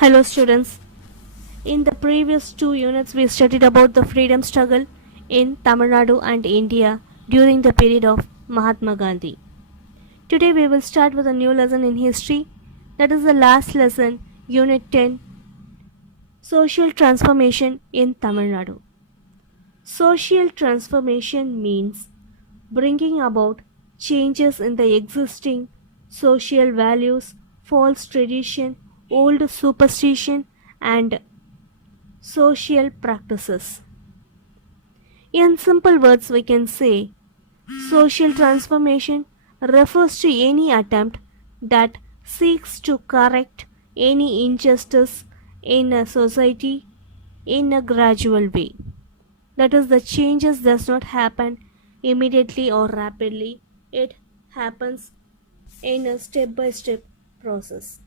Hello students. In the previous two units we studied about the freedom struggle in Tamil Nadu and India during the period of Mahatma Gandhi. Today we will start with a new lesson in history, that is the last lesson, unit 10, social transformation in Tamil Nadu. Social transformation means bringing about changes in the existing social values, false tradition, old superstition and social practices. In simple words, we can say social transformation refers to any attempt that seeks to correct any injustice in a society in a gradual way. That is, the changes does not happen immediately or rapidly. It happens in a step-by-step process.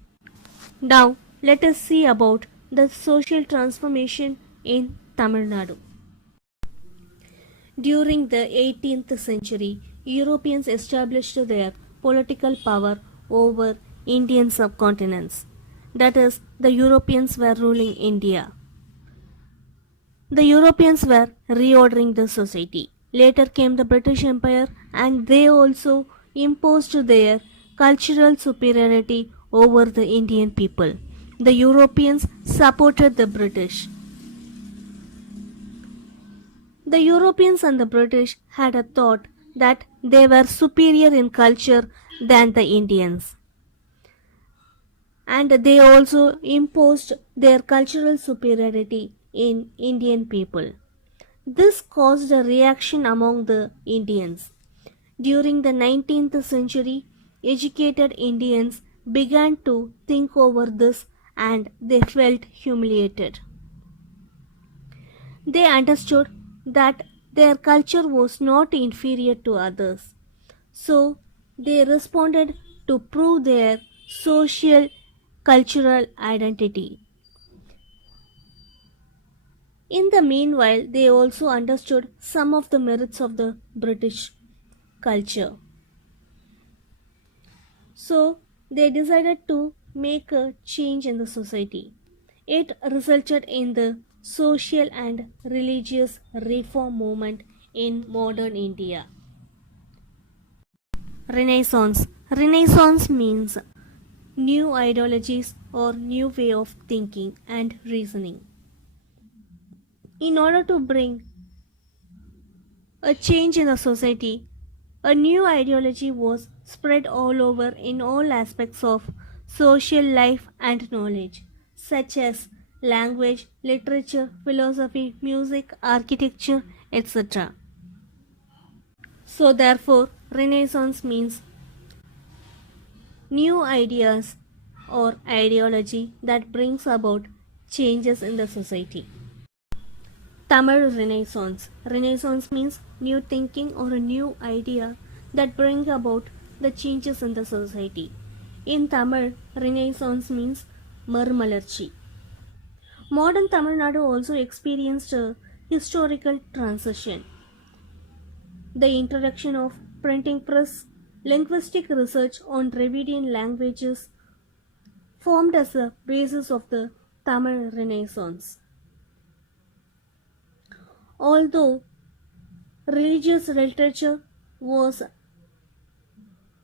Now, let us see about the social transformation in Tamil Nadu. During the 18th century, Europeans established their political power over Indian subcontinents. That is, the Europeans were ruling India. The Europeans were reordering the society. Later came the British Empire and they also imposed their cultural superiority over the Indian people. The Europeans supported the British. The Europeans and the British had a thought that they were superior in culture than the Indians. And they also imposed their cultural superiority in Indian people. This caused a reaction among the Indians. During the 19th century, educated Indians began to think over this and they felt humiliated. They understood that their culture was not inferior to others. So they responded to prove their social cultural identity. In the meanwhile, they also understood some of the merits of the British culture. So they decided to make a change in the society. It resulted in the social and religious reform movement in modern India. Renaissance. Renaissance means new ideologies or new way of thinking and reasoning. In order to bring a change in the society, a new ideology was spread all over in all aspects of social life and knowledge, such as language, literature, philosophy, music, architecture, etc. So, therefore, Renaissance means new ideas or ideology that brings about changes in the society. Tamil Renaissance. Renaissance means new thinking or a new idea that bring about the changes in the society. In Tamil, Renaissance means Marmalarchi. Modern Tamil Nadu also experienced a historical transition. The introduction of printing press, linguistic research on Dravidian languages formed as the basis of the Tamil Renaissance. Although religious literature was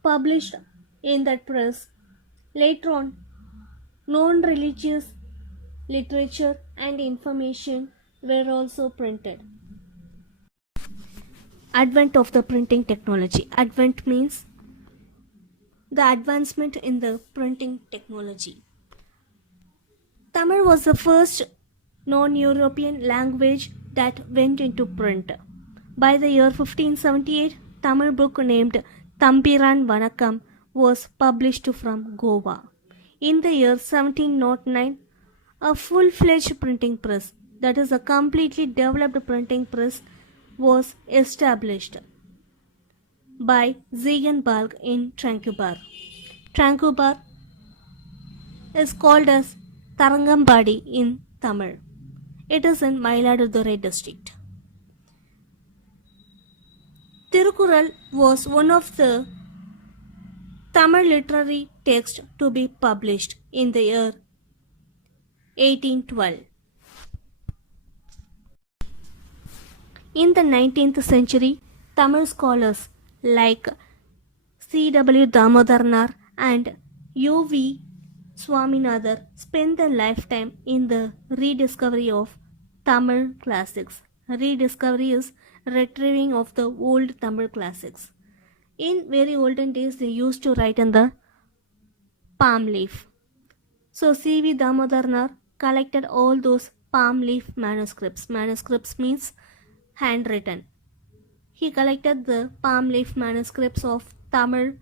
published in that press, later on non-religious literature and information were also printed. Advent of the printing technology. Advent means the advancement in the printing technology. Tamil was the first non-European language that went into print. By the year 1578, Tamil book named Thambiran Vanakkam was published from Goa. In the year 1709, a full-fledged printing press, that is a completely developed printing press, was established by Ziegenbalg in Tranquebar. Tranquebar is called as Tarangambadi in Tamil. It is in Mayiladuthurai district. Tirukural was one of the Tamil literary texts to be published in the year 1812. In the 19th century, Tamil scholars like C.W. Damodarnar and U.V. Swaminathan spent their lifetime in the rediscovery of Tamil classics. Rediscovery is retrieving of the old Tamil classics. In very olden days, they used to write in the palm leaf. So C.V. Damodarnar collected all those palm leaf manuscripts. Manuscripts means handwritten. He collected the palm leaf manuscripts of Tamil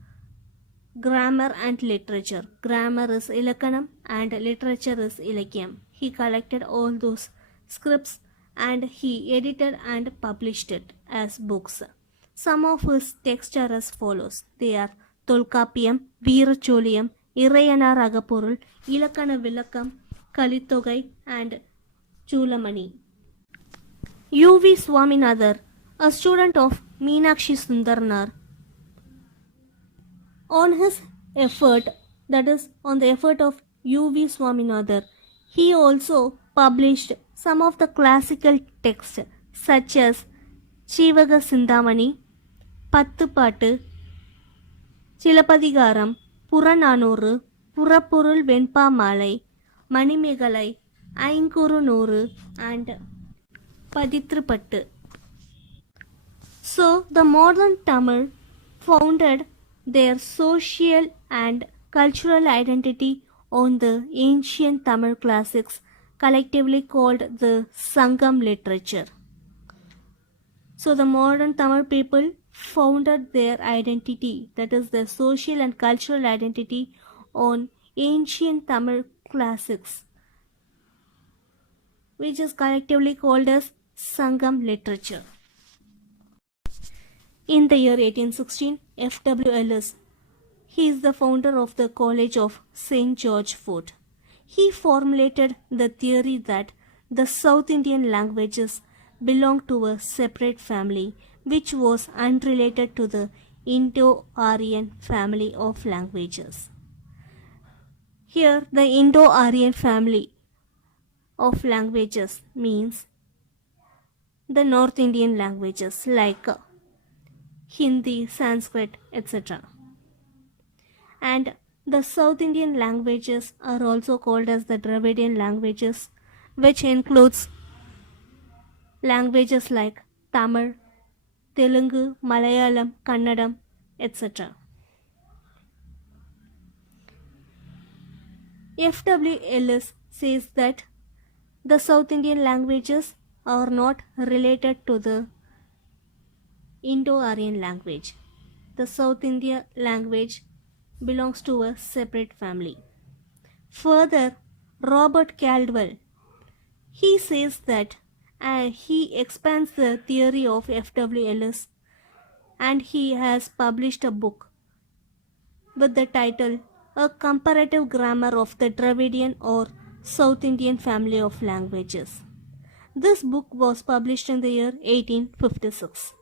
grammar and literature. Grammar is Ilakkanam and literature is Ilakyam. He collected all those scripts and he edited and published it as books. Some of his texts are as follows. They are Tolkappiyam, Veeracholiyam, Irayana Ragapurul, Ilakkana Vilakkam, Kalittogai and Chulamani. U.V. Swaminathan, a student of Meenakshi Sundarnar, on his effort, that is, on the effort of U.V. Swaminathan, he also published some of the classical texts such as Chivaga Sindamani, Pattu Chilapadigaram, Purananuru, Purapurul Venpa Malai, Manimegalai, Ainkuru Noru, and Paditrupattu. So, the modern Tamil founded their social and cultural identity on the ancient Tamil classics, collectively called the Sangam literature. So, the modern Tamil people founded their identity, that is, their social and cultural identity, on ancient Tamil classics, which is collectively called as Sangam literature. In the year 1816, F.W. Ellis, he is the founder of the College of St. George Fort. He formulated the theory that the South Indian languages belong to a separate family which was unrelated to the Indo-Aryan family of languages. Here, the Indo-Aryan family of languages means the North Indian languages like Hindi, Sanskrit, etc. And the South Indian languages are also called as the Dravidian languages, which includes languages like Tamil, Telugu, Malayalam, Kannadam, etc. F.W. Ellis says that the South Indian languages are not related to the Indo-Aryan language. The South Indian language belongs to a separate family. Further, Robert Caldwell, he says that he expands the theory of F.W. Ellis, and he has published a book with the title A Comparative Grammar of the Dravidian or South Indian Family of Languages. This book was published in the year 1856.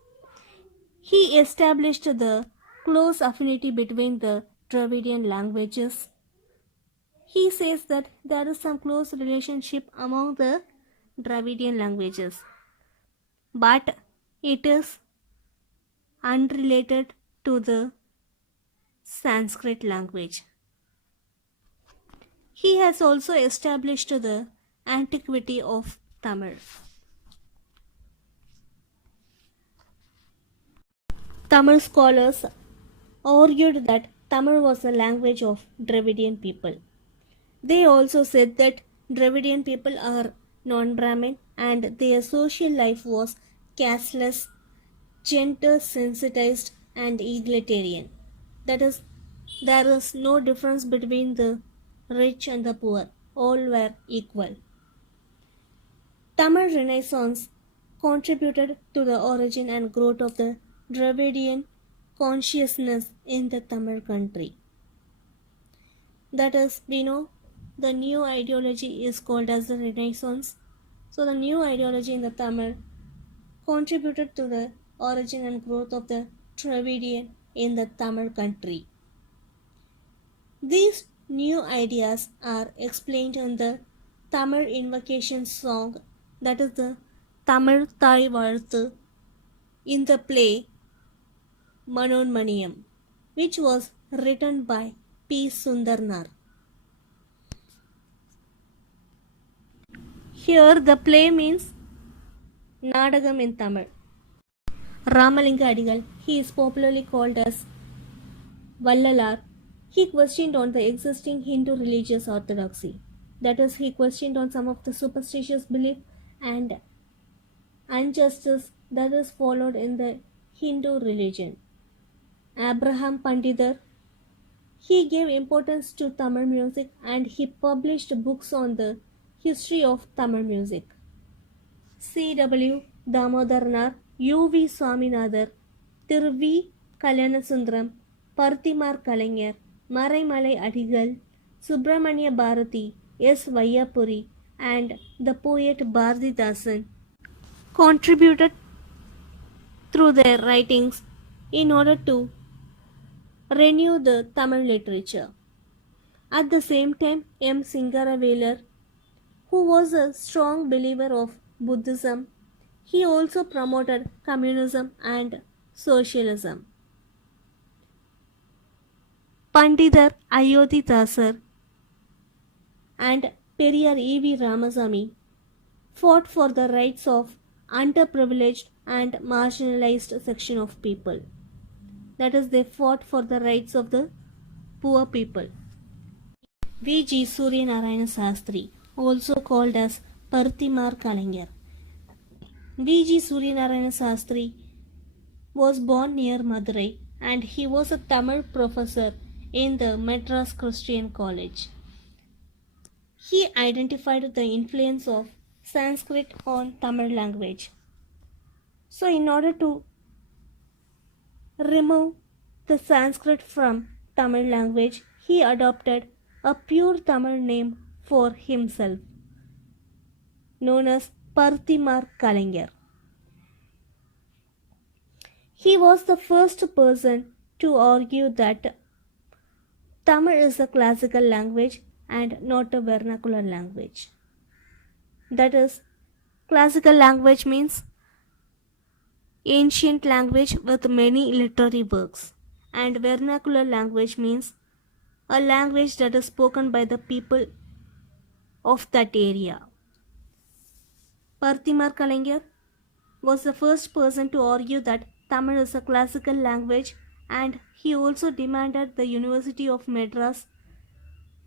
He established the close affinity between the Dravidian languages. He says that there is some close relationship among the Dravidian languages, but it is unrelated to the Sanskrit language. He has also established the antiquity of Tamil. Tamil scholars argued that Tamil was the language of Dravidian people. They also said that Dravidian people are non-Brahmin and their social life was casteless, gender-sensitized and egalitarian. That is, there is no difference between the rich and the poor. All were equal. Tamil Renaissance contributed to the origin and growth of the Dravidian consciousness in the Tamil country. That is, we know the new ideology is called as the Renaissance. So the new ideology in the Tamil contributed to the origin and growth of the Dravidian in the Tamil country. These new ideas are explained in the Tamil invocation song, that is the Tamil Thai Varthu, in the play Manonmaniyam, which was written by P. Sundarnar. Here the play means Nadagam in Tamil. Ramalinga Adigal, he is popularly called as Vallalar. He questioned on the existing Hindu religious orthodoxy. That is, he questioned on some of the superstitious belief and injustice that is followed in the Hindu religion. Abraham Pandidar, he gave importance to Tamil music and he published books on the history of Tamil music. C.W. Damodarnar, U.V. Swaminathan, Thiru V. Kalyanasundram, Parthimar Kalaignar, Maraimalai Adigal, Subramania Bharati, S. Vayyapuri, and the poet Bharatidasan contributed through their writings in order to renew the Tamil literature. At the same time, M. Singaravelar, who was a strong believer of Buddhism, he also promoted communism and socialism. Pandidar Ayodhi Dasar and Periyar E.V. Ramasamy fought for the rights of underprivileged and marginalized section of people. That is, they fought for the rights of the poor people. V.G. Suryanarayana Sastri, also called as Parthimar Kalaignar. V.G. Suryanarayana Sastri was born near Madurai and he was a Tamil professor in the Madras Christian College. He identified the influence of Sanskrit on Tamil language. So in order to remove the Sanskrit from Tamil language, he adopted a pure Tamil name for himself, known as Parthimar Kalaignar. He was the first person to argue that Tamil is a classical language and not a vernacular language. That is, classical language means ancient language with many literary works, and vernacular language means a language that is spoken by the people of that area. Parthimar Kalaignar was the first person to argue that Tamil is a classical language, and he also demanded the University of Madras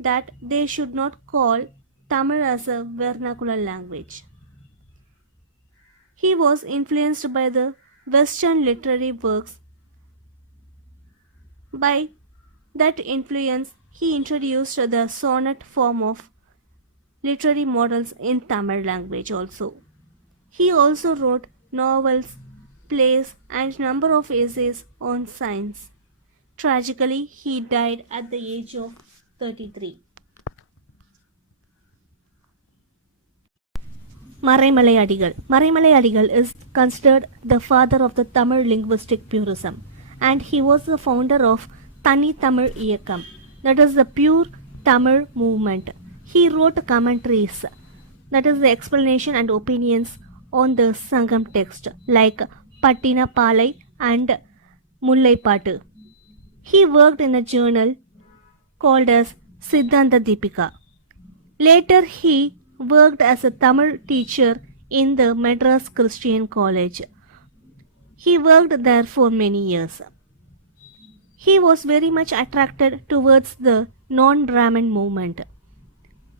that they should not call Tamil as a vernacular language. He was influenced by the Western literary works. By that influence, he introduced the sonnet form of literary models in Tamil language also. He also wrote novels, plays, and number of essays on science. Tragically, he died at the age of 33. Maraimalai Adigal. Maraimalai Adigal is considered the father of the Tamil linguistic purism, and he was the founder of Thani Tamil Iyakam, that is the pure Tamil movement. He wrote commentaries, that is the explanation and opinions on the Sangam text, like Pattina Palai and Mullai Patu. He worked in a journal called as Siddhanta Deepika. Later, he worked as a Tamil teacher in the Madras Christian College. He worked there for many years. He was very much attracted towards the non-Brahmin movement.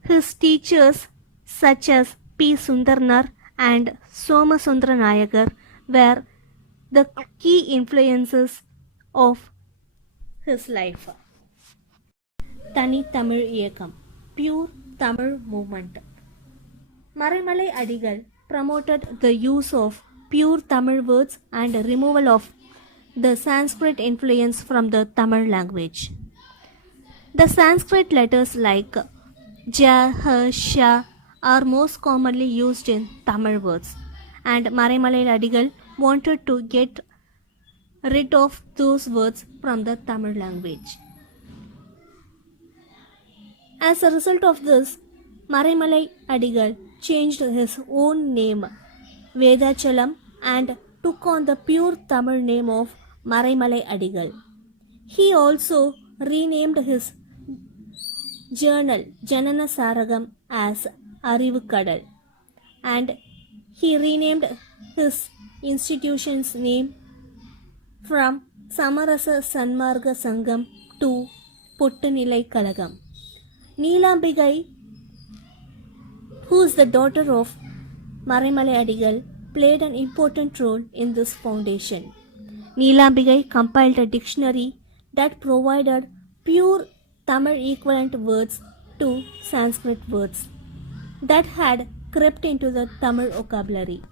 His teachers, such as P. Sundarnar and Somasundra Nayakar, were the key influences of his life. Thani Tamil Iyakam, pure Tamil movement. Maraimalai Adigal promoted the use of pure Tamil words and removal of the Sanskrit influence from the Tamil language. The Sanskrit letters like Ja, Ha, Sha are most commonly used in Tamil words, and Maraimalai Adigal wanted to get rid of those words from the Tamil language. As a result of this, Maraimalai Adigal changed his own name Vedachalam and took on the pure Tamil name of Maraimalai Adigal. He also renamed his journal Janana Saragam as Arivukadal, and he renamed his institution's name from Samarasa Sanmarga Sangam to Puttanilai Kalagam. Neelambigai, who is the daughter of Maraimalai Adigal, played an important role in this foundation. Neelambigai compiled a dictionary that provided pure Tamil equivalent words to Sanskrit words that had crept into the Tamil vocabulary.